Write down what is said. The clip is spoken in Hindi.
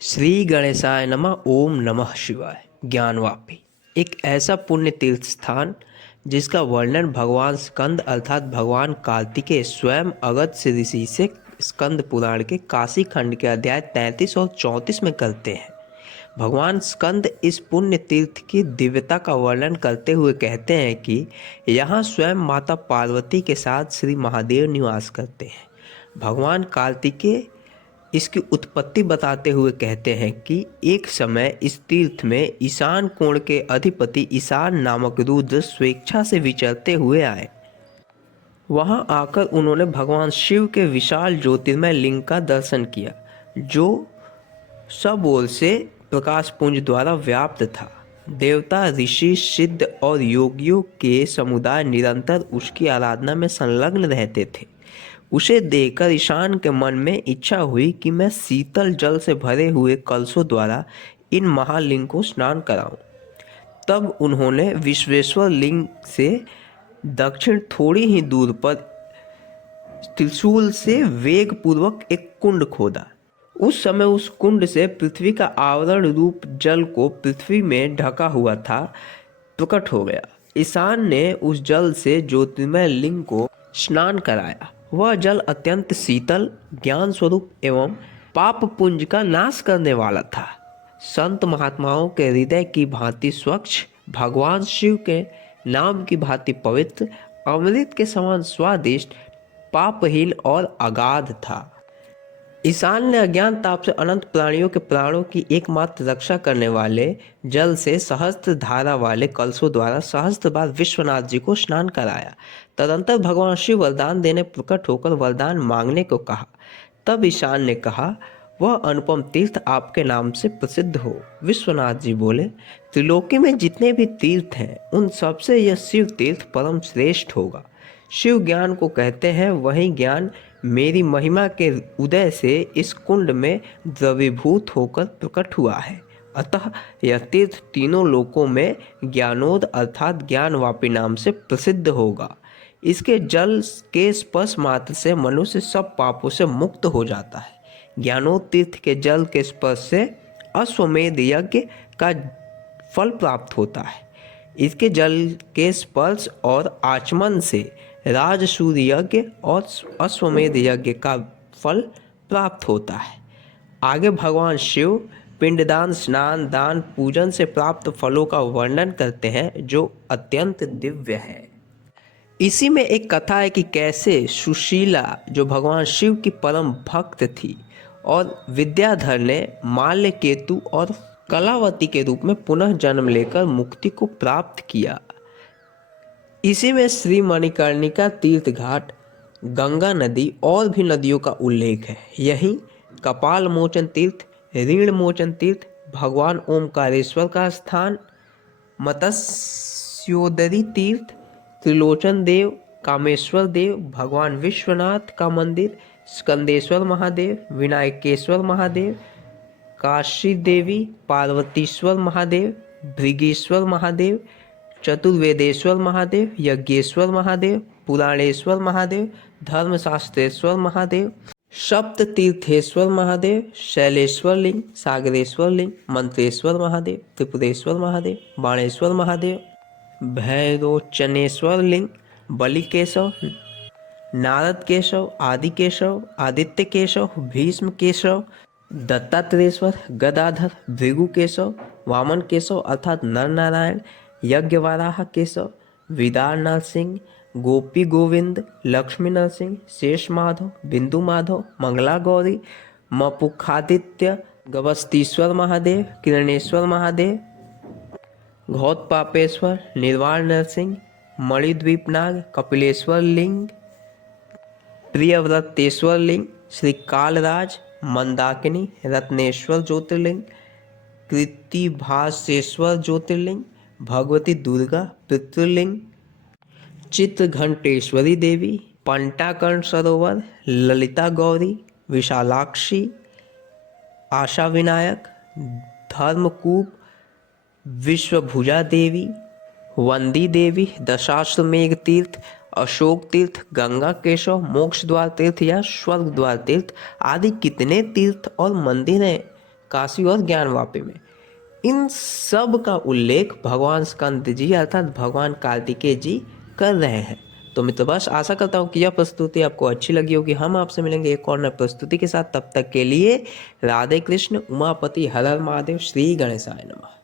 श्री गणेशाय नमः। ओम नमः शिवाय। ज्ञानवापी एक ऐसा पुण्य तीर्थ स्थान जिसका वर्णन भगवान स्कंद अर्थात भगवान कार्तिकेय स्वयं अगस्त्य ऋषि से स्कंद पुराण के काशी खंड के अध्याय 33 और 34 में करते हैं। भगवान स्कंद इस पुण्य तीर्थ की दिव्यता का वर्णन करते हुए कहते हैं कि यहाँ स्वयं माता पार्वती के साथ श्री महादेव निवास करते हैं। भगवान कार्तिकेय इसकी उत्पत्ति बताते हुए कहते हैं कि एक समय इस तीर्थ में ईशान कोण के अधिपति ईशान नामक रुद्र स्वेच्छा से विचरते हुए आए। वहां आकर उन्होंने भगवान शिव के विशाल ज्योतिर्मय लिंग का दर्शन किया, जो सब ओर से प्रकाश पुंज द्वारा व्याप्त था। देवता, ऋषि, सिद्ध और योगियों के समुदाय निरंतर उसकी आराधना में संलग्न रहते थे। उसे देखकर ईशान के मन में इच्छा हुई कि मैं शीतल जल से भरे हुए कलशों द्वारा इन महालिंग को स्नान कराऊं। तब उन्होंने विश्वेश्वर लिंग से दक्षिण थोड़ी ही दूर पर त्रिशूल से वेग पूर्वक एक कुंड खोदा। उस समय उस कुंड से पृथ्वी का आवरण रूप जल को पृथ्वी में ढका हुआ था प्रकट हो गया। ईशान ने उस जल से ज्योतिर्मय लिंग को स्नान कराया। वह जल अत्यंत शीतल, ज्ञान स्वरूप एवं पाप पुंज का नाश करने वाला था। संत महात्माओं के हृदय की भांति स्वच्छ, भगवान शिव के नाम की भांति पवित्र, अमृत के समान स्वादिष्ट, पापहीन और अगाध था। ईशान ने अज्ञान ताप से अनंत प्राणियों के प्राणों की एकमात्र रक्षा करने वाले जल से सहस्त्र धारा वाले कलशों द्वारा सहस्त्र बार विश्वनाथ जी को स्नान कराया। तदंतर भगवान शिव वरदान देने प्रकट होकर वरदान मांगने को कहा। तब ईशान ने कहा, वह अनुपम तीर्थ आपके नाम से प्रसिद्ध हो। विश्वनाथ जी बोले, त्रिलोकी में जितने भी तीर्थ हैं उन सबसे यह शिव तीर्थ परम श्रेष्ठ होगा। शिव ज्ञान को कहते हैं, वही ज्ञान मेरी महिमा के उदय से इस कुंड में द्रवीभूत होकर प्रकट हुआ है। अतः यह तीर्थ तीनों लोकों में ज्ञानोद अर्थात ज्ञानवापी नाम से प्रसिद्ध होगा। इसके जल के स्पर्श मात्र से मनुष्य सब पापों से मुक्त हो जाता है। ज्ञानोद तीर्थ के जल के स्पर्श से अश्वमेध यज्ञ का फल प्राप्त होता है। इसके जल के स्पर्श और आचमन से राजसूय यज्ञ और अश्वमेध यज्ञ का फल प्राप्त होता है। आगे भगवान शिव पिंडदान, स्नान, दान, पूजन से प्राप्त फलों का वर्णन करते हैं, जो अत्यंत दिव्य है। इसी में एक कथा है कि कैसे सुशीला, जो भगवान शिव की परम भक्त थी, और विद्याधर ने माल्यकेतु और कलावती के रूप में पुनः जन्म लेकर मुक्ति को प्राप्त किया। इसी में श्री मणिकर्णिका तीर्थ घाट, गंगा नदी और भी नदियों का उल्लेख है। यहीं कपाल मोचन तीर्थ, ऋण मोचन तीर्थ, भगवान ओमकारेश्वर का स्थान, मत्स्योदरी तीर्थ, त्रिलोचन देव, कामेश्वर देव, भगवान विश्वनाथ का मंदिर, स्कंदेश्वर महादेव, विनायकेश्वर महादेव, काशी देवी, पार्वतीश्वर महादेव, भृगेश्वर महादेव, चतुर्वेदेश्वर महादेव, यज्ञेश्वर महादेव, पुराणेश्वर महादेव, धर्मशास्त्रेश्वर महादेव, सप्त तीर्थेश्वर महादेव, शैलेश्वर लिंग, सागरेश्वर लिंग, मंत्रेश्वर महादेव, त्रिपुरेश्वर महादेव, बाणेश्वर महादेव, भैरोचनेश्वर लिंग, बलि केशव, नारद केशव, आदि केशव, आदित्य केशव, भीष्म केशव, दत्तात्रेश्वर, गदाधर, भृगु केशव, वामन केशव अर्थात नर नारायण, यज्ञवाराह केशव, विदार नरसिंह, गोपी गोविंद, लक्ष्मी नरसिंह, शेष माधव, बिंदु माधव, मंगला गौरी, मपुखादित्य, गवस्तीश्वर महादेव, किरणेश्वर महादेव, घोतपापेश्वर, निर्वाण नरसिंह, मणिद्वीपनाग, कपिलेश्वर लिंग, प्रियव्रतेश्वर लिंग, श्री कालराज, मंदाकिनी, रत्नेश्वर ज्योतिर्लिंग, कृतिभासेश्वर ज्योतिर्लिंग, भगवती दुर्गा पितृलिंग, चित्रघंटेश्वरी देवी, पंटाकर्ण सरोवर, ललिता गौरी, विशालाक्षी, आशा विनायक, धर्मकूप, विश्वभुजा देवी, वंदी देवी, दशाश्वमेघ तीर्थ, अशोक तीर्थ, गंगा केशव, मोक्ष द्वार तीर्थ या स्वर्ग द्वार तीर्थ आदि कितने तीर्थ और मंदिर हैं काशी और ज्ञानवापी में। इन सब का उल्लेख भगवान स्कंद जी अर्थात भगवान कार्तिकेय जी कर रहे हैं। तो मित्र बस आशा करता हूँ कि यह प्रस्तुति आपको अच्छी लगी होगी। हम आपसे मिलेंगे एक और नई प्रस्तुति के साथ। तब तक के लिए राधे कृष्ण, उमापति हर हर महादेव, श्री गणेशाय नमः।